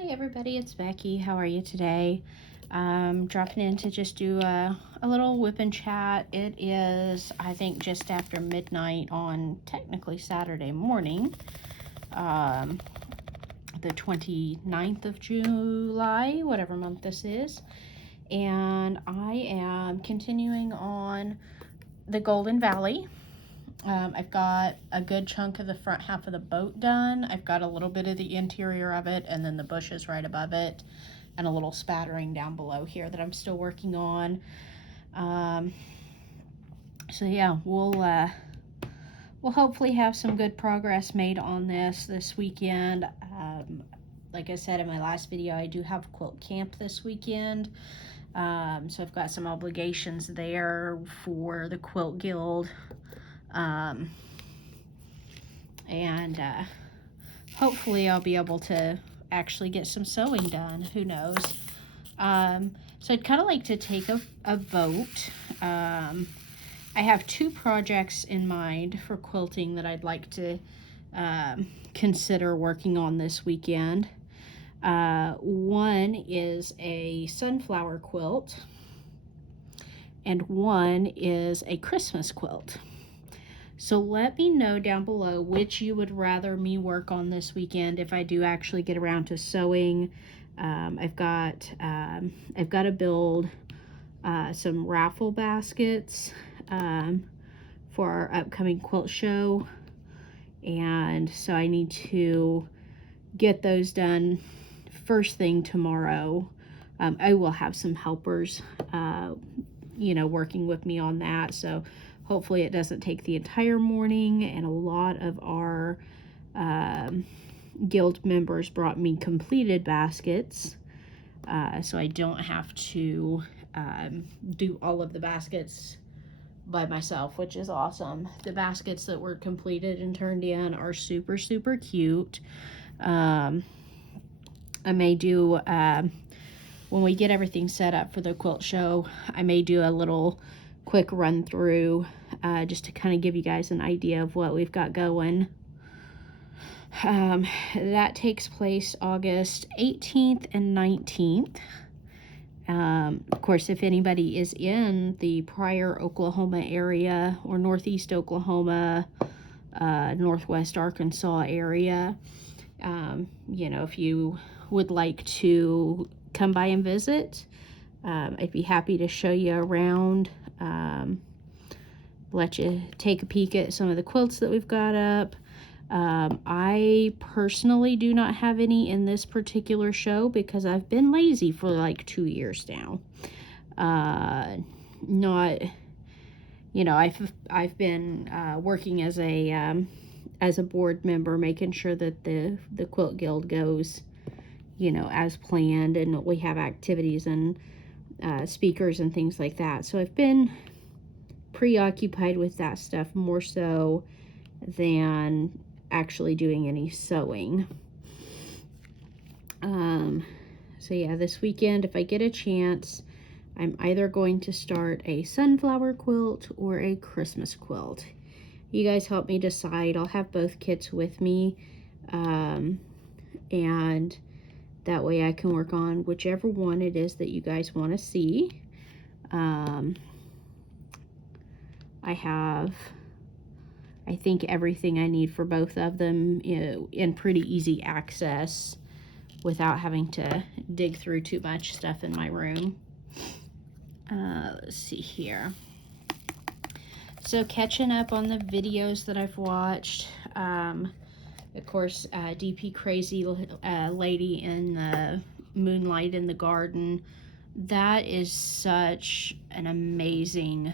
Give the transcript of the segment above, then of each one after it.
Hi everybody, it's Becky. How are you today? Dropping in to just do a little whip and chat. It is, I think, just after midnight on technically Saturday morning, the 29th of July, whatever month this is. And I am continuing on the Golden Valley. I've got a good chunk of the front half of the boat done. I've got a little bit of the interior of it, and then the bushes right above it, and a little spattering down below here that I'm still working on. So yeah, we'll hopefully have some good progress made on this weekend. Like I said in my last video, I do have quilt camp this weekend. So I've got some obligations there for the Quilt Guild. And hopefully I'll be able to actually get some sewing done. Who knows? So I'd kind of like to take a vote. I have two projects in mind for quilting that I'd like to consider working on this weekend. One is a sunflower quilt, and one is a Christmas quilt. So let me know down below which you would rather me work on this weekend if I do actually get around to sewing. I've got to build some raffle baskets for our upcoming quilt show, and so I need to get those done first thing tomorrow. I will have some helpers, working with me on that, so hopefully it doesn't take the entire morning. And a lot of our guild members brought me completed baskets, so I don't have to do all of the baskets by myself, which is awesome. The baskets that were completed and turned in are super, super cute. I may do, when we get everything set up for the quilt show, I may do a little quick run through just to kind of give you guys an idea of what we've got going. That takes place August 18th and 19th. Of course, if anybody is in the Pryor, Oklahoma area, or Northeast Oklahoma, Northwest Arkansas area, if you would like to come by and visit, I'd be happy to show you around, let you take a peek at some of the quilts that we've got up. I personally do not have any in this particular show because I've been lazy for like 2 years now. I've been working as a board member, making sure that the Quilt Guild goes, as planned, and we have activities and speakers and things like that. So I've been preoccupied with that stuff more so than actually doing any sewing. So yeah, this weekend, if I get a chance, I'm either going to start a sunflower quilt or a Christmas quilt. You guys help me decide. I'll have both kits with me, and that way I can work on whichever one it is that you guys want to see. I have, I think, everything I need for both of them in pretty easy access without having to dig through too much stuff in my room. Let's see here. So catching up on the videos that I've watched. Of course, DP Crazy Lady in the Moonlight in the Garden. That is such an amazing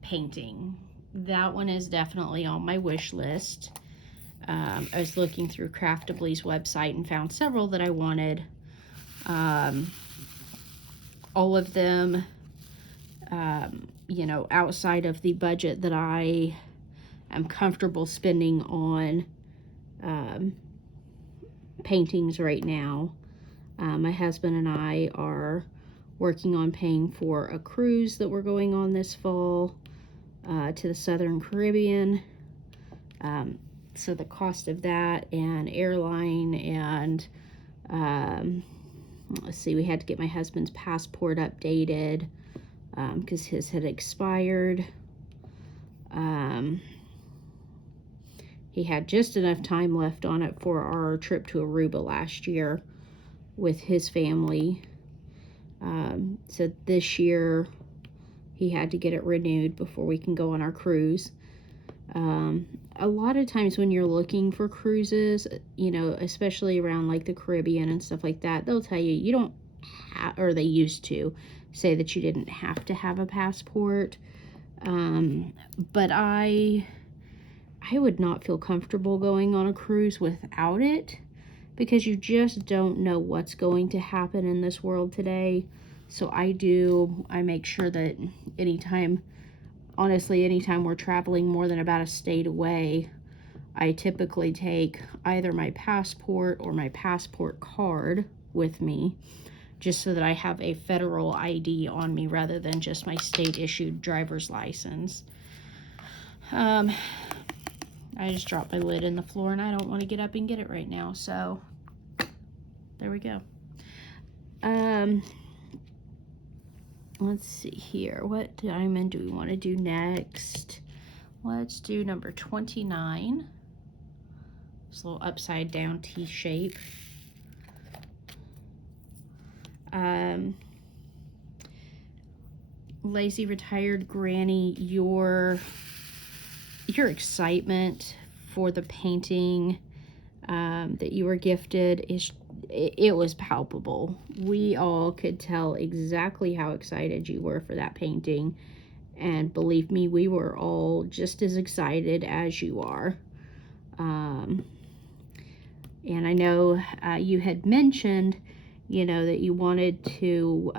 painting. That one is definitely on my wish list. I was looking through Craftably's website and found several that I wanted. All of them, outside of the budget that I am comfortable spending on paintings right now. My husband and I are working on paying for a cruise that we're going on this fall to the Southern Caribbean. So the cost of that and airline and Let's see, we had to get my husband's passport updated because his had expired. He had just enough time left on it for our trip to Aruba last year with his family. So this year he had to get it renewed before we can go on our cruise. A lot of times when you're looking for cruises, you know, especially around like the Caribbean and stuff like that, they'll tell you you don't have, or they used to say that you didn't have to have a passport. But I would not feel comfortable going on a cruise without it, because you just don't know what's going to happen in this world today. So I make sure that anytime we're traveling more than about a state away, I typically take either my passport or my passport card with me, just so that I have a federal ID on me rather than just my state-issued driver's license. I just dropped my lid in the floor and I don't want to get up and get it right now, so there we go. Let's see here. What diamond do we want to do next? Let's do number 29. This little upside down T shape. Lazy Retired Granny, your excitement for the painting that you were gifted it was palpable. We all could tell exactly how excited you were for that painting, and believe me, we were all just as excited as you are. And I know you had mentioned, you know, that you wanted to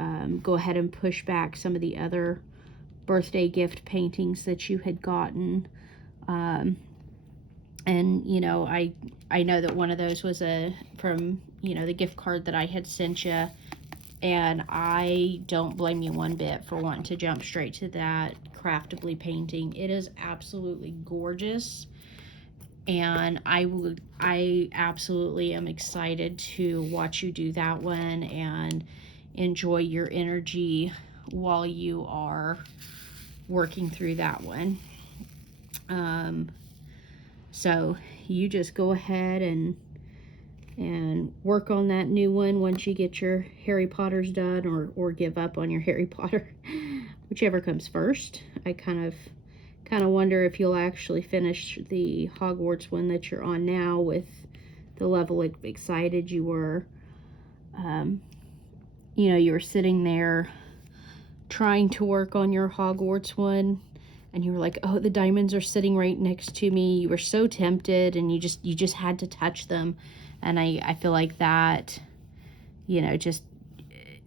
go ahead and push back some of the other birthday gift paintings that you had gotten. And, you know, I know that one of those was from, you know, the gift card that I had sent you. And I don't blame you one bit for wanting to jump straight to that Craftably painting. It is absolutely gorgeous. And I absolutely am excited to watch you do that one and enjoy your energy while you are working through that one. So you just go ahead and work on that new one once you get your Harry Potters done, or give up on your Harry Potter, whichever comes first. I kind of wonder if you'll actually finish the Hogwarts one that you're on now with the level of excited you were. You know, you were sitting there trying to work on your Hogwarts one, and you were like, oh, the diamonds are sitting right next to me. You were so tempted, and you just had to touch them. And I feel like that, you know, just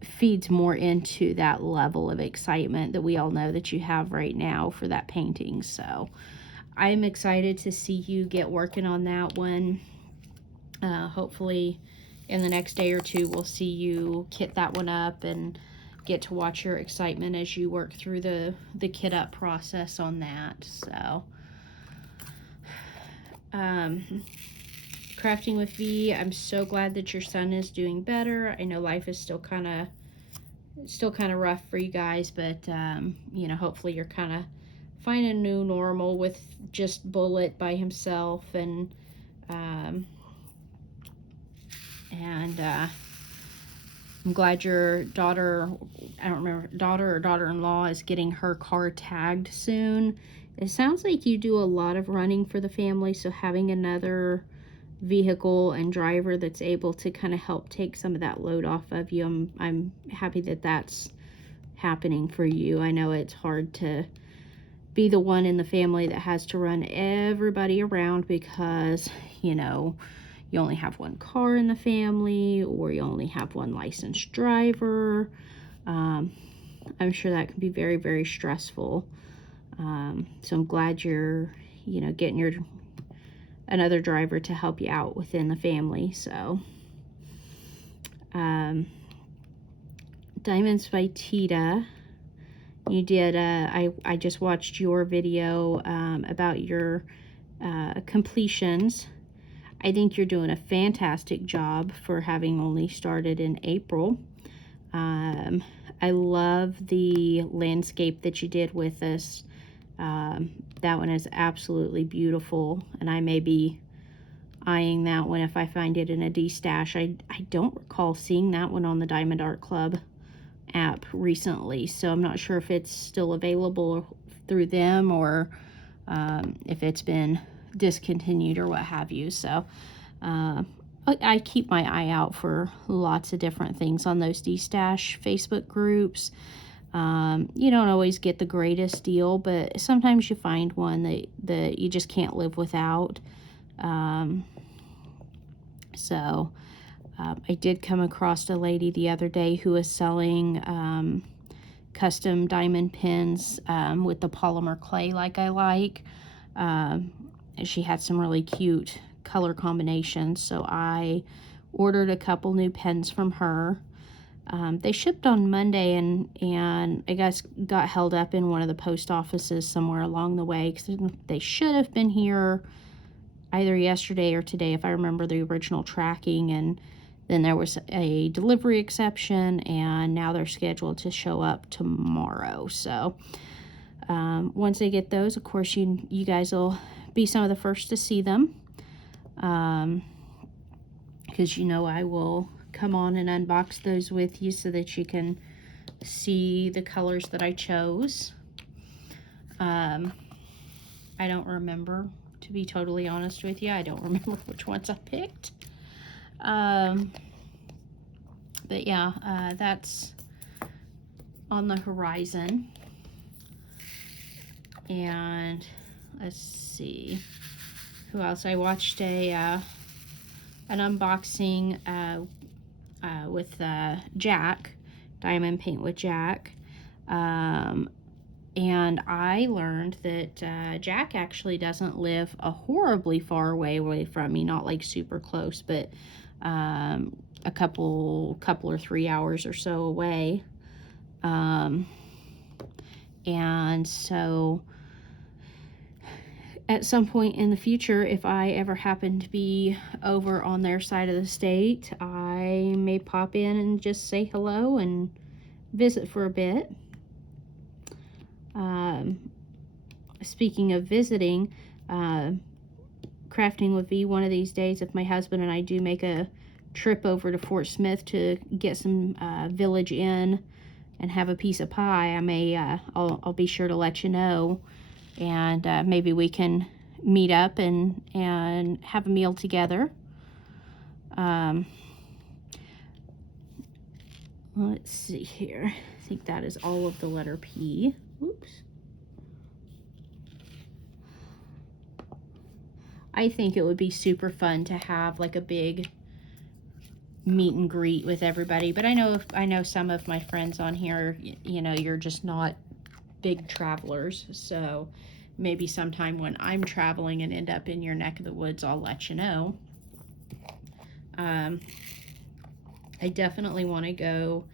feeds more into that level of excitement that we all know that you have right now for that painting. So I'm excited to see you get working on that one. Hopefully in the next day or two, we'll see you kit that one up and get to watch your excitement as you work through the kit up process on that. So Crafting with V, I'm so glad that your son is doing better. I know life is still kind of rough for you guys, but you know, hopefully you're kind of finding a new normal with just Bullet by himself. And I'm glad your daughter, I don't remember, daughter or daughter-in-law is getting her car tagged soon. It sounds like you do a lot of running for the family, so having another vehicle and driver that's able to kind of help take some of that load off of you, I'm happy that that's happening for you. I know it's hard to be the one in the family that has to run everybody around because, you know, you only have one car in the family, or you only have one licensed driver. I'm sure that can be very, very stressful. So I'm glad you're, you know, getting another driver to help you out within the family. So, Diamonds by Tita, you did, I just watched your video about your completions. I think you're doing a fantastic job for having only started in April. I love the landscape that you did with us. That one is absolutely beautiful, and I may be eyeing that one if I find it in a D-stash. I don't recall seeing that one on the Diamond Art Club app recently, so I'm not sure if it's still available through them or if it's been discontinued or what have you. So I keep my eye out for lots of different things on those D-stash Facebook groups. You don't always get the greatest deal, but sometimes you find one that you just can't live without. I did come across a lady the other day who was selling custom diamond pins with the polymer clay like I like. She had some really cute color combinations, so I ordered a couple new pens from her. They shipped on Monday, and I guess got held up in one of the post offices somewhere along the way, because they should have been here either yesterday or today, if I remember the original tracking, and then there was a delivery exception, and now they're scheduled to show up tomorrow. So once they get those, of course, you guys will be some of the first to see them, because I will come on and unbox those with you so that you can see the colors that I chose. I don't remember, to be totally honest with you. I don't remember which ones I picked. But yeah, that's on the horizon. And let's see who else. I watched an unboxing with Jack, Diamond Paint with Jack, and I learned that Jack actually doesn't live a horribly far away from me, not like super close, but a couple or 3 hours or so away. And so at some point in the future, if I ever happen to be over on their side of the state, I may pop in and just say hello and visit for a bit. Speaking of visiting, Crafting with V, one of these days, if my husband and I do make a trip over to Fort Smith to get some Village Inn and have a piece of pie, I'll be sure to let you know, and maybe we can meet up and have a meal together. Let's see here. I think that is all of the letter P. Oops. I think it would be super fun to have like a big meet and greet with everybody, but I know some of my friends on here, you're just not big travelers, so maybe sometime when I'm traveling and end up in your neck of the woods, I'll let you know. I definitely want to go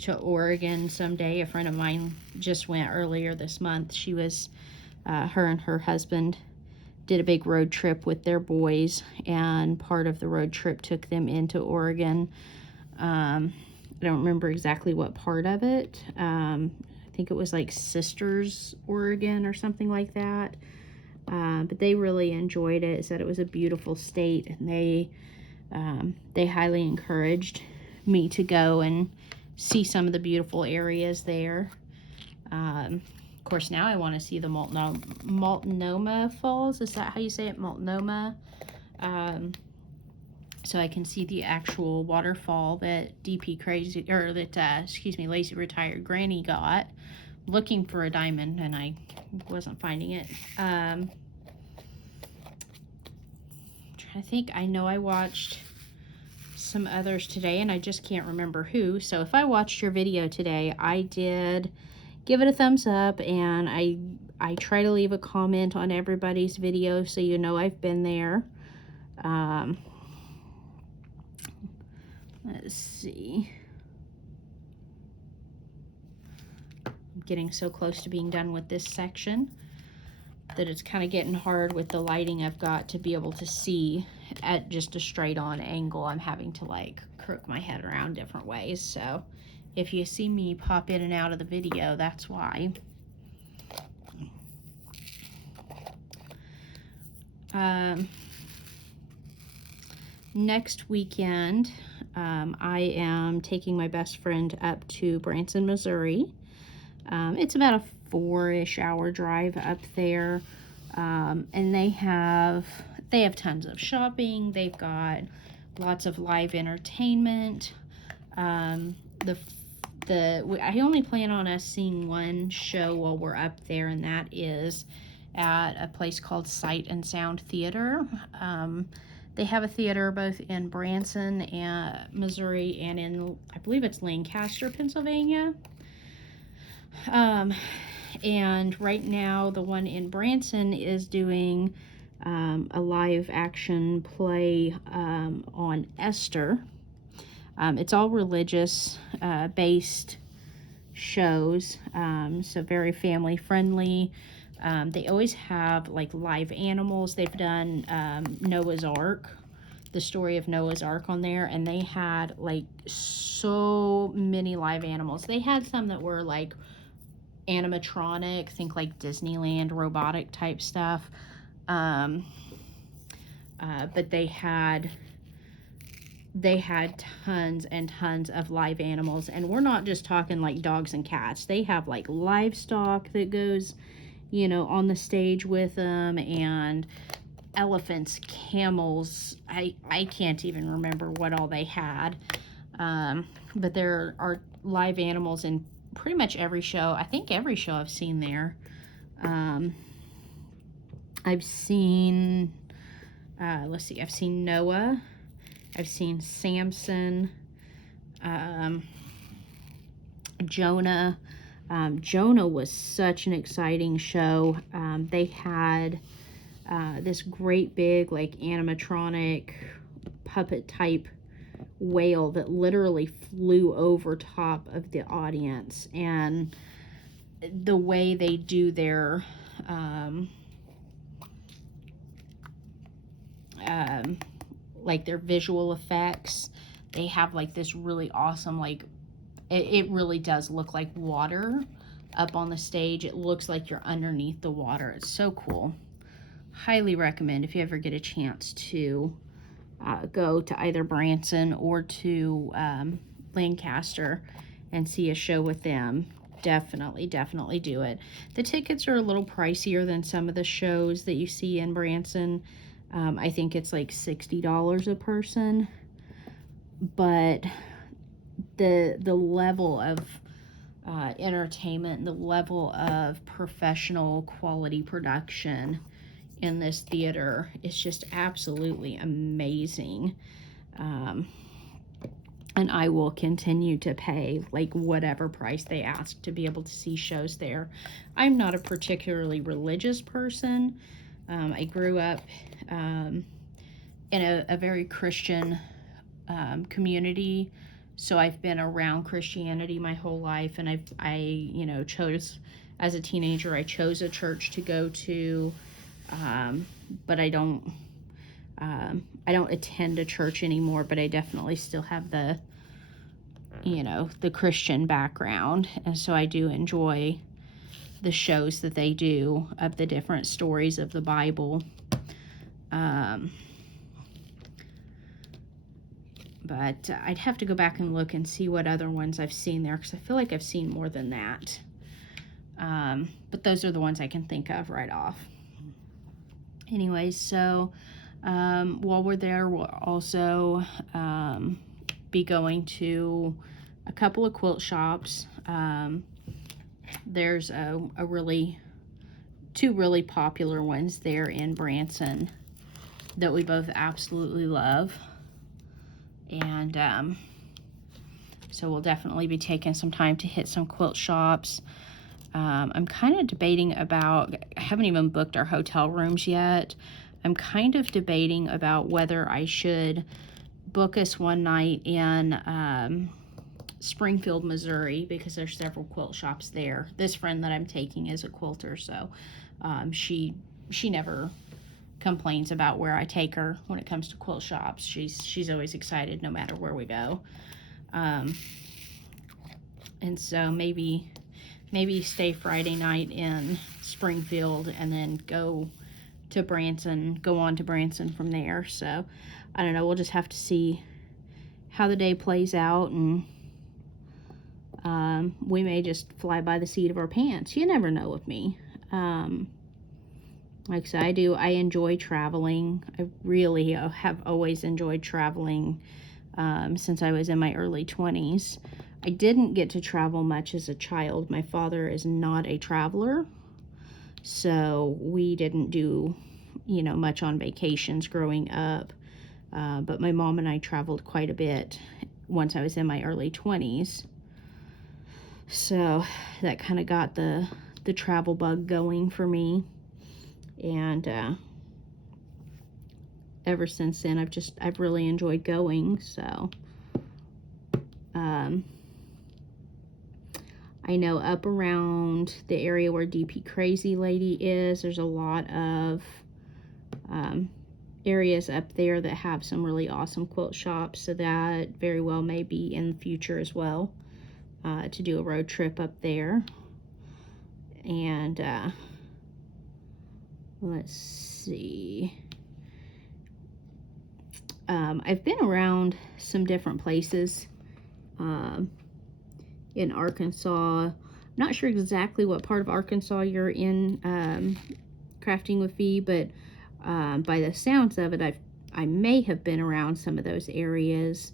to Oregon someday. A friend of mine just went earlier this month. She was, her and her husband did a big road trip with their boys, and part of the road trip took them into Oregon. I don't remember exactly what part of it. I think it was like Sisters, Oregon or something like that. But they really enjoyed it, said it was a beautiful state, and they highly encouraged me to go and see some of the beautiful areas there. Of course, now I want to see the Multnomah Falls. Is that how you say it? Multnomah. So I can see the actual waterfall that Lazy Retired Granny got. Looking for a diamond, and I wasn't finding it. Trying to think. I know I watched some others today, and I just can't remember who. So if I watched your video today, I did give it a thumbs up, and I try to leave a comment on everybody's video so you know I've been there. Let's see. I'm getting so close to being done with this section that it's kind of getting hard with the lighting I've got to be able to see at just a straight on angle, I'm having to like crook my head around different ways. So if you see me pop in and out of the video, that's why. Next weekend, I am taking my best friend up to Branson, Missouri. It's about a 4-ish hour drive up there. And they have tons of shopping. They've got lots of live entertainment. I only plan on us seeing one show while we're up there, and that is at a place called Sight and Sound Theater. They have a theater both in Branson, Missouri, and in, I believe it's Lancaster, Pennsylvania. And right now, the one in Branson is doing a live action play on Esther. It's all religious based shows, so very family friendly. They always have like live animals. They've done Noah's Ark, the story of Noah's Ark on there, and they had like so many live animals. They had some that were like animatronic, think like Disneyland robotic type stuff, but they had tons and tons of live animals, and we're not just talking like dogs and cats. They have like livestock that goes, you know, on the stage with them, and elephants, camels. I can't even remember what all they had, but there are live animals in pretty much every show. I think every show I've seen there. I've seen, let's see, I've seen Noah, I've seen Samson, Jonah. Jonah was such an exciting show. They had this great big like animatronic puppet type whale that literally flew over top of the audience, and the way they do their like their visual effects, they have like this really awesome, like it really does look like water up on the stage. It looks like you're underneath the water. It's so cool. Highly recommend if you ever get a chance to go to either Branson or to Lancaster and see a show with them. Definitely do it. The tickets are a little pricier than some of the shows that you see in Branson. I think it's like $60 a person, but the level of entertainment, the level of professional quality production in this theater is just absolutely amazing. And I will continue to pay like whatever price they ask to be able to see shows there. I'm not a particularly religious person. I grew up in a very Christian community, so I've been around Christianity my whole life, and I you know, chose, as a teenager, I chose a church to go to, but I don't attend a church anymore, but I definitely still have the, you know, the Christian background, and so I do enjoy the shows that they do of the different stories of the Bible. But I'd have to go back and look and see what other ones I've seen there, because I feel like I've seen more than that. But those are the ones I can think of right off. Anyways, so while we're there, we'll also be going to a couple of quilt shops. There's two really popular ones there in Branson that we both absolutely love. And so we'll definitely be taking some time to hit some quilt shops. I'm kind of debating about, I haven't even booked our hotel rooms yet. I'm kind of debating about whether I should book us one night in Springfield, Missouri, because there's several quilt shops there. This friend that I'm taking is a quilter, so she never complains about where I take her when it comes to quilt shops. She's always excited no matter where we go. And so maybe stay Friday night in Springfield and then go on to Branson from there. So I don't know, we'll just have to see how the day plays out, and we may just fly by the seat of our pants. You never know with me. Like I said, I enjoy traveling. I really have always enjoyed traveling since I was in my early 20s. I didn't get to travel much as a child. My father is not a traveler, so we didn't do, much on vacations growing up. But my mom and I traveled quite a bit once I was in my early 20s. So that kind of got the travel bug going for me. And ever since then, I've really enjoyed going. So I know up around the area where DP Crazy Lady is, there's a lot of areas up there that have some really awesome quilt shops. So that very well may be in the future as well, to do a road trip up there. And let's see. I've been around some different places in Arkansas. I'm not sure exactly what part of Arkansas you're in, Crafting with V, but by the sounds of it, I may have been around some of those areas,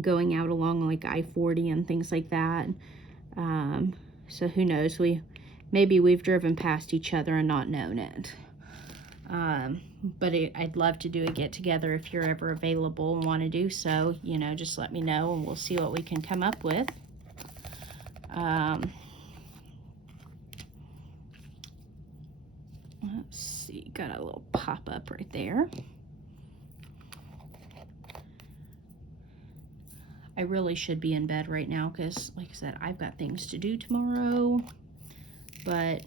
going out along like I-40 and things like that. So who knows, maybe we've driven past each other and not known it. But I'd love to do a get-together if you're ever available and want to do so. Just let me know and we'll see what we can come up with. Let's see, got a little pop-up right there. I really should be in bed right now because, like I said, I've got things to do tomorrow. But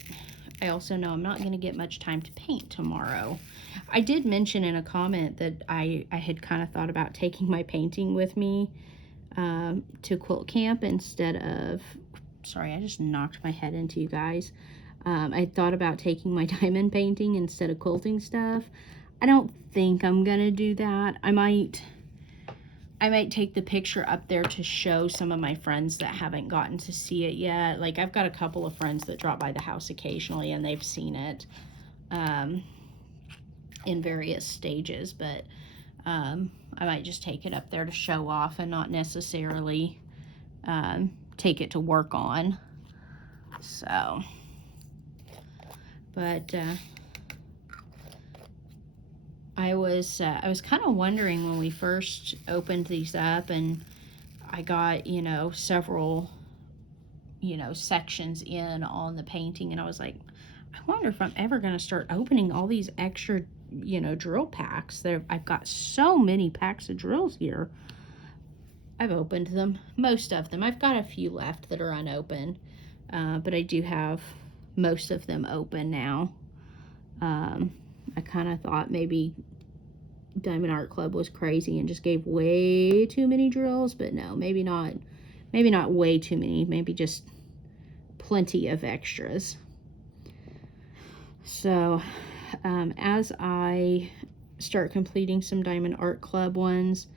I also know I'm not going to get much time to paint tomorrow. I did mention in a comment that I had kind of thought about taking my painting with me to quilt camp instead of... Sorry, I just knocked my head into you guys. I thought about taking my diamond painting instead of quilting stuff. I don't think I'm going to do that. I might take the picture up there to show some of my friends that haven't gotten to see it yet. Like, I've got a couple of friends that drop by the house occasionally and they've seen it in various stages, but I might just take it up there to show off and not necessarily take it to work on. So, but I was kind of wondering when we first opened these up and I got, several, sections in on the painting, and I was like, I wonder if I'm ever going to start opening all these extra, drill packs. I've got so many packs of drills here. I've opened them, most of them. I've got a few left that are unopened, but I do have most of them open now. I kind of thought maybe Diamond Art Club was crazy and just gave way too many drills, but no, maybe not way too many, maybe just plenty of extras. So as I start completing some Diamond Art Club ones,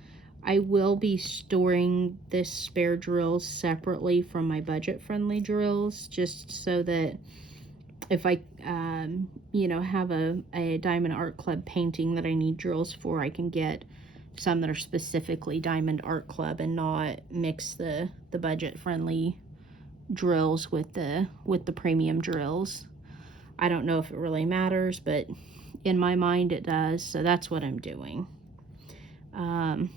I will be storing this spare drills separately from my budget-friendly drills, just so that if I, have a Diamond Art Club painting that I need drills for, I can get some that are specifically Diamond Art Club and not mix the budget-friendly drills with the premium drills. I don't know if it really matters, but in my mind it does, so that's what I'm doing. I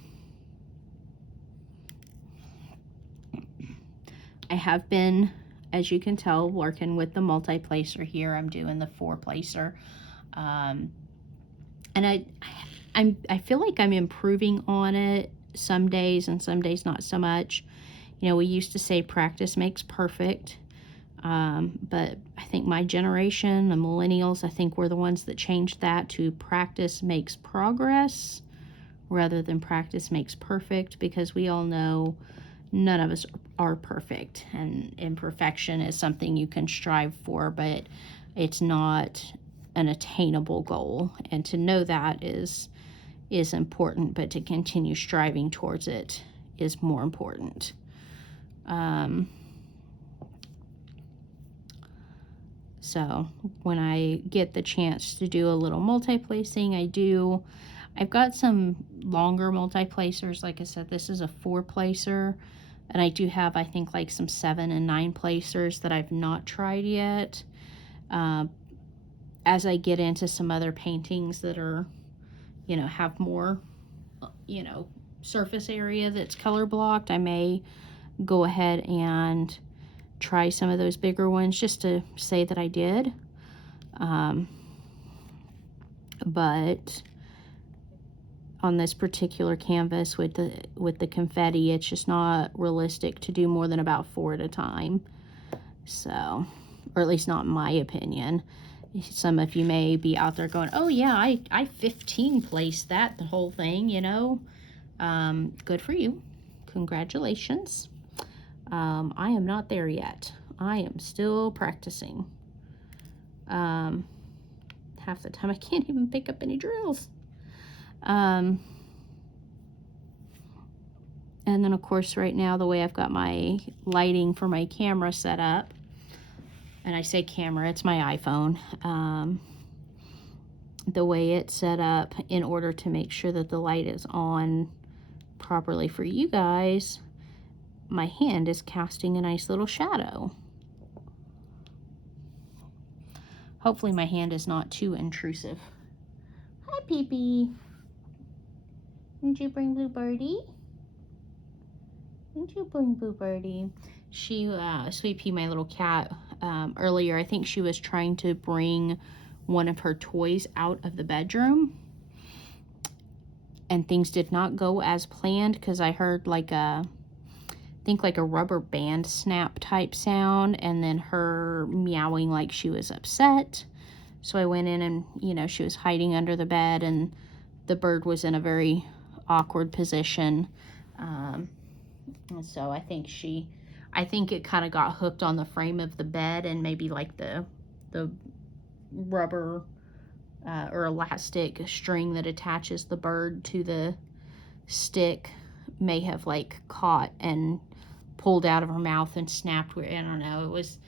have been, as you can tell, working with the multi-placer here. I'm doing the 4-placer. And I feel like I'm improving on it some days and some days not so much. We used to say practice makes perfect. But I think my generation, the millennials, I think we're the ones that changed that to practice makes progress rather than practice makes perfect, because we all know none of us are perfect, and imperfection is something you can strive for, but it's not an attainable goal. And to know that is important, but to continue striving towards it is more important. So when I get the chance to do a little multi-placing, I do. I've got some longer multi-placers. Like I said, this is a 4-placer, and I do have, I think, like some 7 and 9 placers that I've not tried yet. As I get into some other paintings that are, you know, have more, you know, surface area that's color blocked, I may go ahead and try some of those bigger ones just to say that I did. But on this particular canvas with the confetti, it's just not realistic to do more than about 4 at a time. So, or at least not in my opinion. Some of you may be out there going, oh yeah, I 15 placed that, the whole thing, you know. Good for you. Congratulations. I am not there yet. I am still practicing. Half the time I can't even pick up any drills. And then of course right now, the way I've got my lighting for my camera set up, and I say camera, it's my iPhone, the way it's set up, in order to make sure that the light is on properly for you guys, my hand is casting a nice little shadow. Hopefully my hand is not too intrusive. Hi, Pee-Pee. Did you bring Blue Birdie? Did you bring Blue Birdie? She, Sweet Pea, my little cat, earlier, I think she was trying to bring one of her toys out of the bedroom. And things did not go as planned, because I heard like a, I think like a rubber band snap type sound, and then her meowing like she was upset. So I went in and, you know, she was hiding under the bed, and the bird was in a very awkward position. And so I think it kind of got hooked on the frame of the bed, and maybe like the rubber or elastic string that attaches the bird to the stick may have like caught and pulled out of her mouth and snapped. I don't know. It was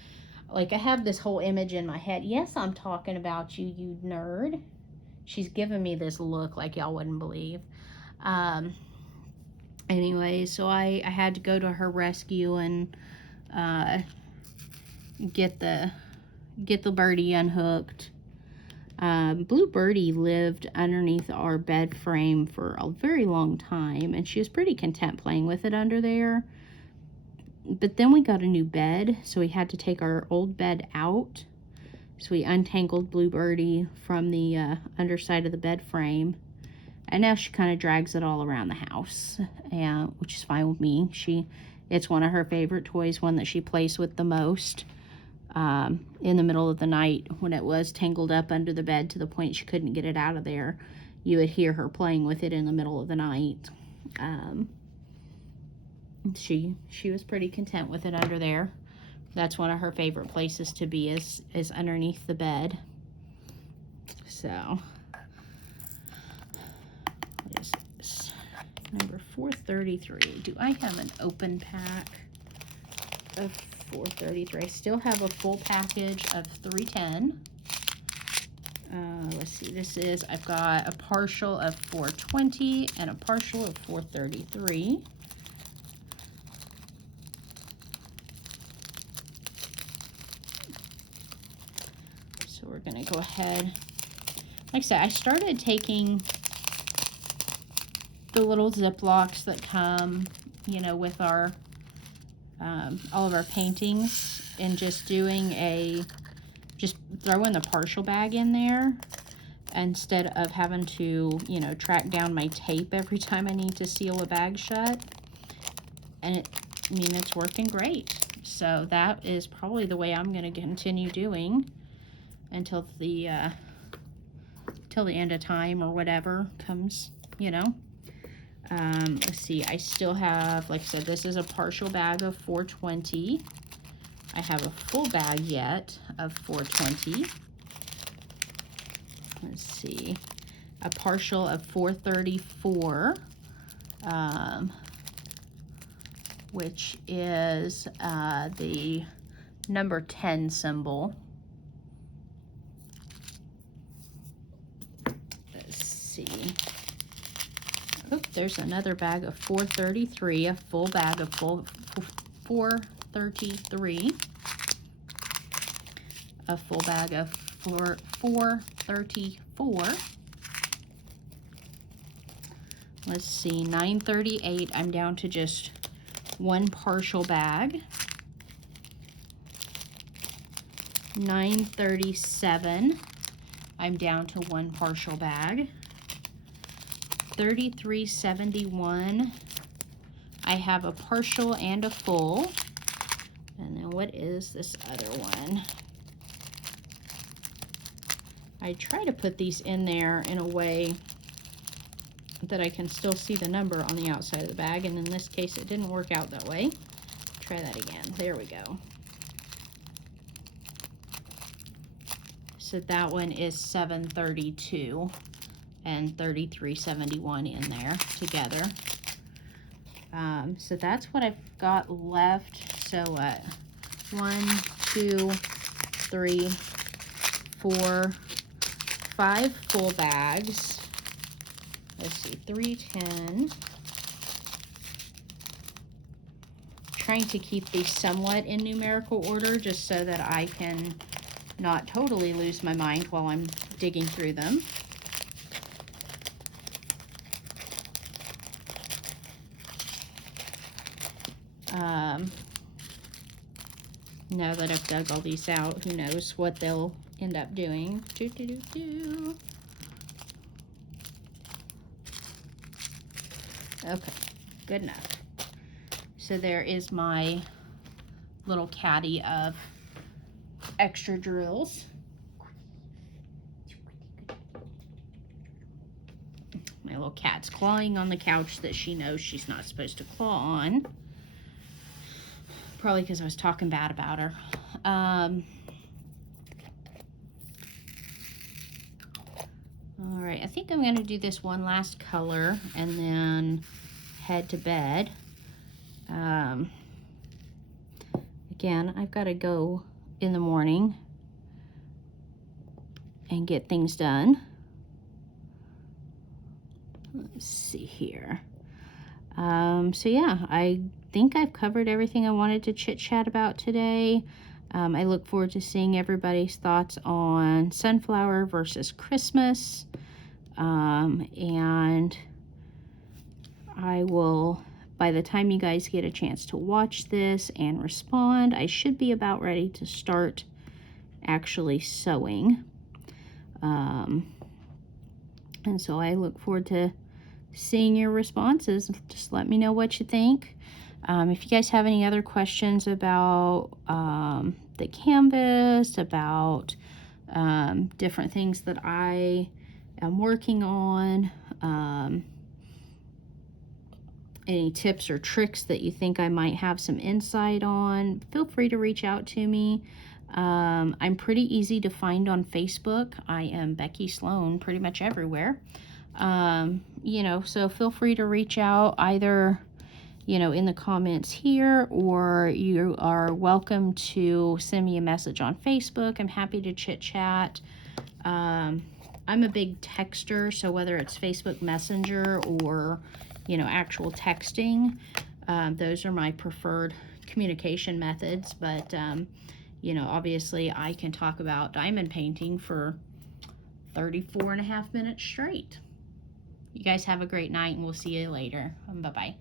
like, I have this whole image in my head. Yes, I'm talking about you, you nerd. She's giving me this look like y'all wouldn't believe. Anyway, so I had to go to her rescue and get the birdie unhooked. Blue Birdie lived underneath our bed frame for a very long time, and she was pretty content playing with it under there. But then we got a new bed, so we had to take our old bed out. So we untangled Blue Birdie from the underside of the bed frame, and now she kind of drags it all around the house, which is fine with me. It's one of her favorite toys, one that she plays with the most. In the middle of the night, when it was tangled up under the bed to the point she couldn't get it out of there, you would hear her playing with it in the middle of the night. She was pretty content with it under there. That's one of her favorite places to be, is underneath the bed. So, what is this? Number 433. Do I have an open pack of 433? I still have a full package of 310. Let's see, I've got a partial of 420 and a partial of 433. So we're going to go ahead. Like I said, I started taking the little Ziplocs that come, you know, with our all of our paintings, and just just throwing the partial bag in there instead of having to, you know, track down my tape every time I need to seal a bag shut. And it's working great. So that is probably the way I'm going to continue doing until the end of time or whatever comes, you know. Let's see, I still have, like I said, this is a partial bag of 420. I have a full bag yet of 420. Let's see, a partial of 434, which is the number 10 symbol. Let's see. Oh, there's another bag of 433, a full bag of 433. A full bag of 434. Let's see, 938, I'm down to just one partial bag. 937, I'm down to one partial bag. 3371, I have a partial and a full. And then what is this other one? I try to put these in there in a way that I can still see the number on the outside of the bag, and in this case it didn't work out that way. Try that again. There we go. So that one is 732 and 3371 in there together. So that's what I've got left. So 1, 2, 3, 4, 5 full bags. Let's see, 310. Trying to keep these somewhat in numerical order just so that I can not totally lose my mind while I'm digging through them. Now that I've dug all these out, who knows what they'll end up doing. Okay, good enough. So there is my little caddy of extra drills. My little cat's clawing on the couch that she knows she's not supposed to claw on. Probably because I was talking bad about her. All right, I think I'm going to do this one last color and then head to bed. Again, I've got to go in the morning and get things done. Let's see here. So yeah, I think I've covered everything I wanted to chit chat about today. I look forward to seeing everybody's thoughts on sunflower versus Christmas. And I will, by the time you guys get a chance to watch this and respond, I should be about ready to start actually sewing. And so I look forward to seeing your responses. Just let me know what you think. If you guys have any other questions about the canvas, about different things that I am working on, any tips or tricks that you think I might have some insight on, feel free to reach out to me. I'm pretty easy to find on Facebook. I am Becky Sloan pretty much everywhere. You know, so feel free to reach out either, you know, in the comments here, or you are welcome to send me a message on Facebook. I'm happy to chit chat. I'm a big texter, so whether it's Facebook Messenger or, you know, actual texting, those are my preferred communication methods. But, you know, obviously I can talk about diamond painting for 34.5 minutes straight. You guys have a great night, and we'll see you later. Bye-bye.